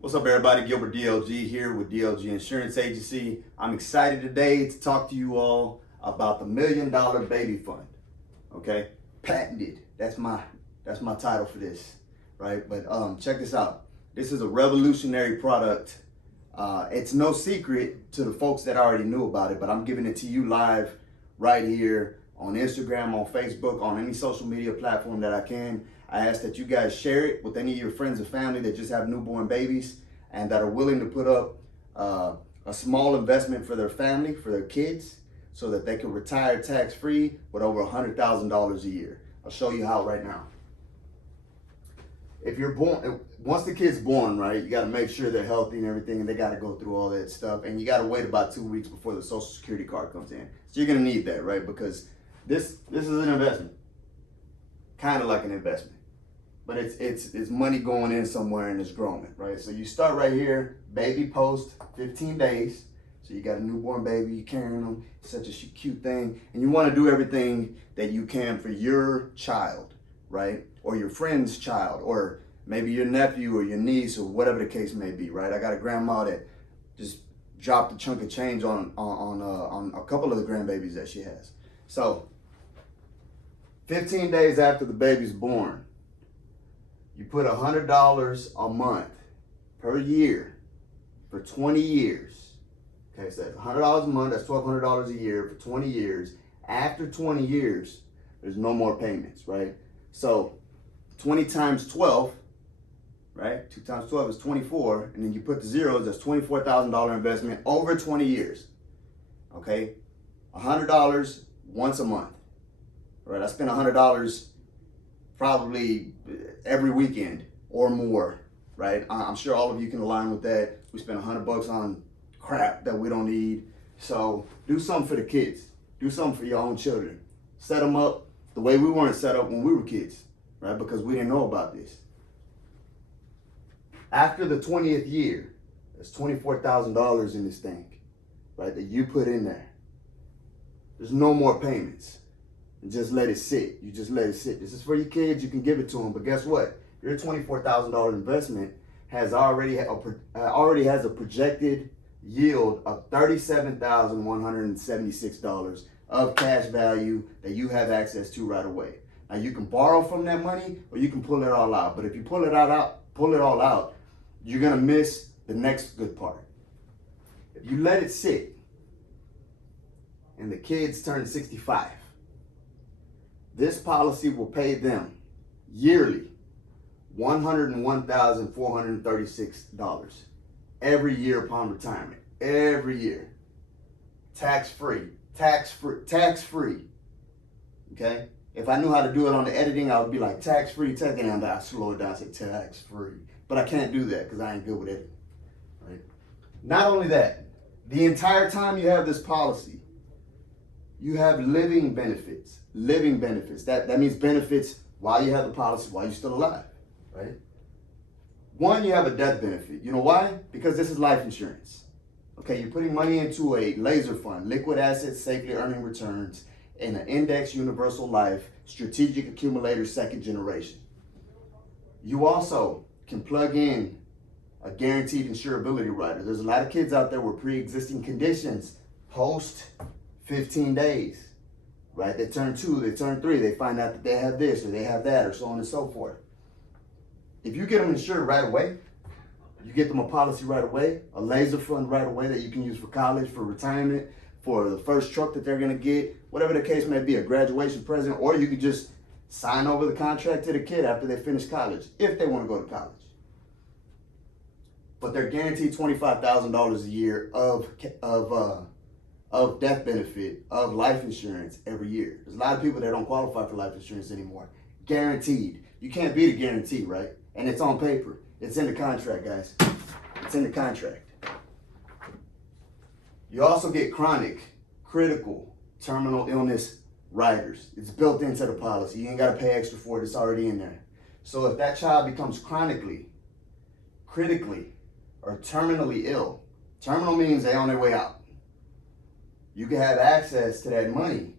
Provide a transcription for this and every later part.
What's up, everybody? Gilbert DLG here with DLG Insurance Agency. I'm excited today to talk to you all about the $1 Million Baby Fund. Okay, patented. That's my title for this, right? But check this out. This is a revolutionary product. It's no secret to the folks that already knew about it, but I'm giving it to you live right here on Instagram, on Facebook, on any social media platform that I can. I ask that you guys share it with any of your friends and family that just have newborn babies and that are willing to put up a small investment for their family, for their kids, so that they can retire tax-free with over $100,000 a year. I'll show you how right now. If you're born, once the kid's born, right, you got to make sure they're healthy and everything, and they got to go through all that stuff, and you got to wait about 2 weeks before the Social Security card comes in. So you're going to need that, right, because this is an investment, kind of like an investment. But it's money going in somewhere and it's growing, right? So you start right here, baby post, 15 days. So you got a newborn baby, you're carrying them, it's such a cute thing. And you want to do everything that you can for your child, right? Or your friend's child, or maybe your nephew or your niece or whatever the case may be, right? I got a grandma that just dropped a chunk of change on a couple of the grandbabies that she has. So 15 days after the baby's born, you put $100 a month per year for 20 years. Okay, so that's $100 a month, that's $1,200 a year for 20 years. After 20 years, there's no more payments, right? So 20 times 12, right? 2 times 12 is 24, and then you put the zeros, that's $24,000 investment over 20 years. Okay, $100 once a month. All right, I spend $100 probably every weekend or more, right? I'm sure all of you can align with that. We spend $100 on crap that we don't need. So do something for the kids. Do something for your own children. Set them up the way we weren't set up when we were kids, right? Because we didn't know about this. After the 20th year, there's $24,000 in this thing, right, that you put in there. There's no more payments. And just let it sit. You just let it sit. This is for your kids. You can give it to them. But guess what? Your $24,000 investment already has a projected yield of $37,176 of cash value that you have access to right away. Now you can borrow from that money or you can pull it all out. But if you pull it all out, you're gonna miss the next good part. If you let it sit and the kids turn 65, this policy will pay them yearly $101,436 every year upon retirement. Every year. Tax-free. Tax-free. Okay? If I knew how to do it on the editing, I would be like tax-free, and I slow it down and say tax-free. But I can't do that because I ain't good with editing. Right? Not only that, the entire time you have this policy, you have living benefits. Living benefits. That means benefits while you have the policy, while you're still alive, right? One, you have a death benefit. You know why? Because this is life insurance. Okay, you're putting money into a laser fund, liquid assets safely earning returns, in an index universal life strategic accumulator second generation. You also can plug in a guaranteed insurability rider. There's a lot of kids out there with pre-existing conditions post 15 days, right? They turn 2, they turn 3, they find out that they have this or they have that or so on and so forth. If you get them insured right away, you get them a policy right away, a laser fund right away that you can use for college, for retirement, for the first truck that they're gonna get, whatever the case may be, a graduation present, or you could just sign over the contract to the kid after they finish college, if they wanna go to college. But they're guaranteed $25,000 a year of death benefit, of life insurance every year. There's a lot of people that don't qualify for life insurance anymore. Guaranteed. You can't beat a guarantee, right? And it's on paper. It's in the contract, guys. It's in the contract. You also get chronic, critical, terminal illness riders. It's built into the policy. You ain't got to pay extra for it. It's already in there. So if that child becomes chronically, critically, or terminally ill, terminal means they're on their way out. You can have access to that money,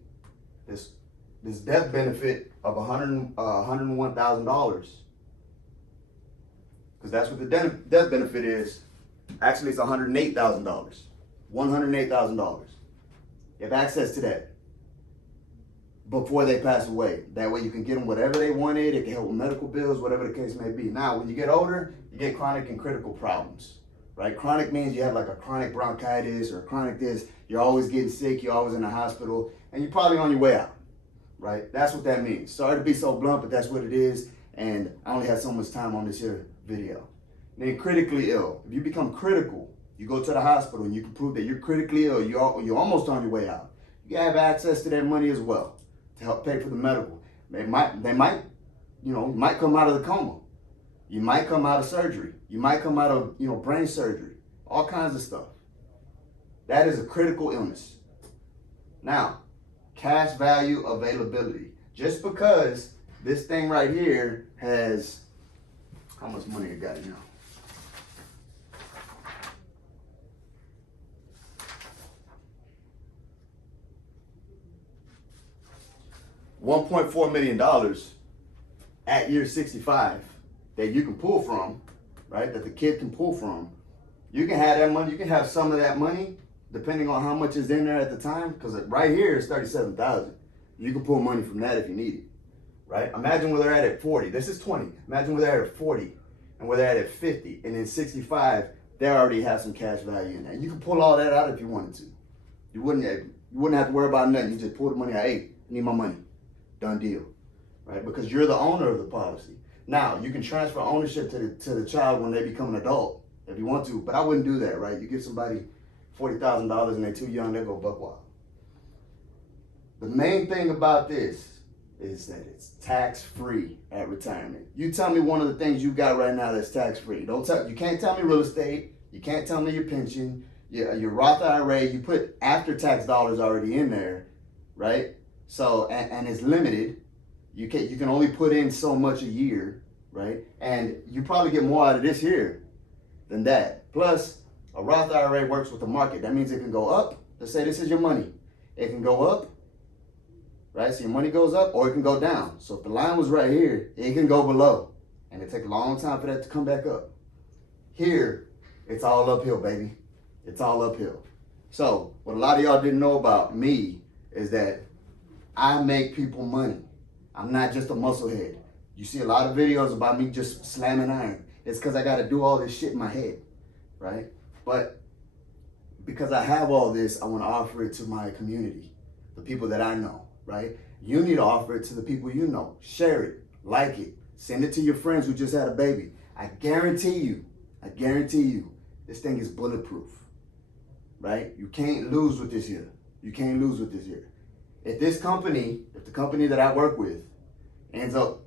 this death benefit of $101,000 because that's what the death benefit is. Actually, it's $108,000. $108,000. You have access to that before they pass away. That way you can get them whatever they wanted. It can help with medical bills, whatever the case may be. Now, when you get older, you get chronic and critical problems, right? Chronic means you have like a chronic bronchitis or a chronic this. You're always getting sick. You're always in the hospital, and you're probably on your way out, right? That's what that means. Sorry to be so blunt, but that's what it is. And I only had so much time on this here video. Then critically ill. If you become critical, you go to the hospital and you can prove that you're critically ill. You're almost on your way out. You have access to that money as well to help pay for the medical. They might, you might come out of the coma. You might come out of surgery. You might come out of, brain surgery. All kinds of stuff. That is a critical illness. Now, cash value availability. Just because this thing right here has, how much money I got it now? $1.4 million at year 65 that you can pull from, right? That the kid can pull from. You can have that money. You can have some of that money, depending on how much is in there at the time. Because right here is $37,000. You can pull money from that if you need it, right? Imagine where they're at 40. This is 20. Imagine where they're at 40, and where they're at 50, and then 65. They already have some cash value in there. You can pull all that out if you wanted to. You wouldn't have to worry about nothing. You just pull the money out. Hey, I need my money. Done deal, right? Because you're the owner of the policy. Now, you can transfer ownership to the child when they become an adult if you want to, but I wouldn't do that, right? You give somebody $40,000 and they're too young, they'll go buck wild. The main thing about this is that it's tax-free at retirement. You tell me one of the things you got right now that's tax-free. You can't tell me real estate. You can't tell me your pension, your Roth IRA. You put after-tax dollars already in there, right? So, and it's limited. You can only put in so much a year, right? And you probably get more out of this here than that. Plus, a Roth IRA works with the market. That means it can go up. Let's say this is your money. It can go up, right? So your money goes up, or it can go down. So if the line was right here, it can go below. And it takes a long time for that to come back up. Here, it's all uphill, baby. It's all uphill. So what a lot of y'all didn't know about me is that I make people money. I'm not just a musclehead. You see a lot of videos about me just slamming iron. It's because I got to do all this shit in my head, right? But because I have all this, I want to offer it to my community, the people that I know, right? You need to offer it to the people you know. Share it, like it, send it to your friends who just had a baby. I guarantee you, this thing is bulletproof, right? You can't lose with this here. You can't lose with this here. If the company that I work with ends up,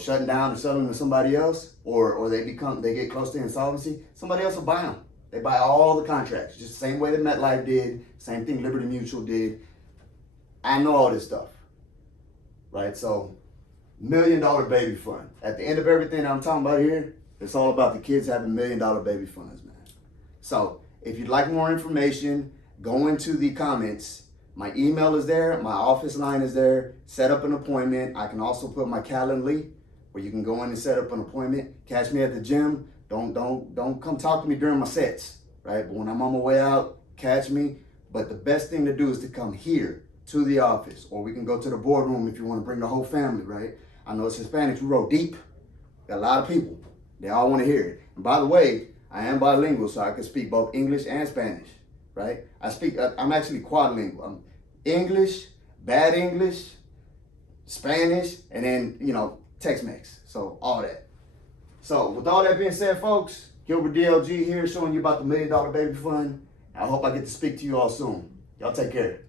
shutting down or selling to somebody else, or they get close to insolvency, somebody else will buy them. They buy all the contracts, just the same way that MetLife did, same thing Liberty Mutual did. I know all this stuff, right? So, $1 million baby fund. At the end of everything I'm talking about here, it's all about the kids having $1 million baby funds, man. So, if you'd like more information, go into the comments. My email is there, my office line is there. Set up an appointment. I can also put my Calendly where you can go in and set up an appointment. Catch me at the gym. Don't come talk to me during my sets, right? But when I'm on my way out, catch me. But the best thing to do is to come here to the office, or we can go to the boardroom if you want to bring the whole family, right? I know it's Hispanics, we roll deep. Got a lot of people. They all want to hear it. And by the way, I am bilingual, so I can speak both English and Spanish. Right? I'm actually quadlingual. I'm English, bad English, Spanish, and then, Tex-Mex. So all that. So with all that being said, folks, Gilbert DLG here showing you about the $1 Million Baby Fund. I hope I get to speak to you all soon. Y'all take care.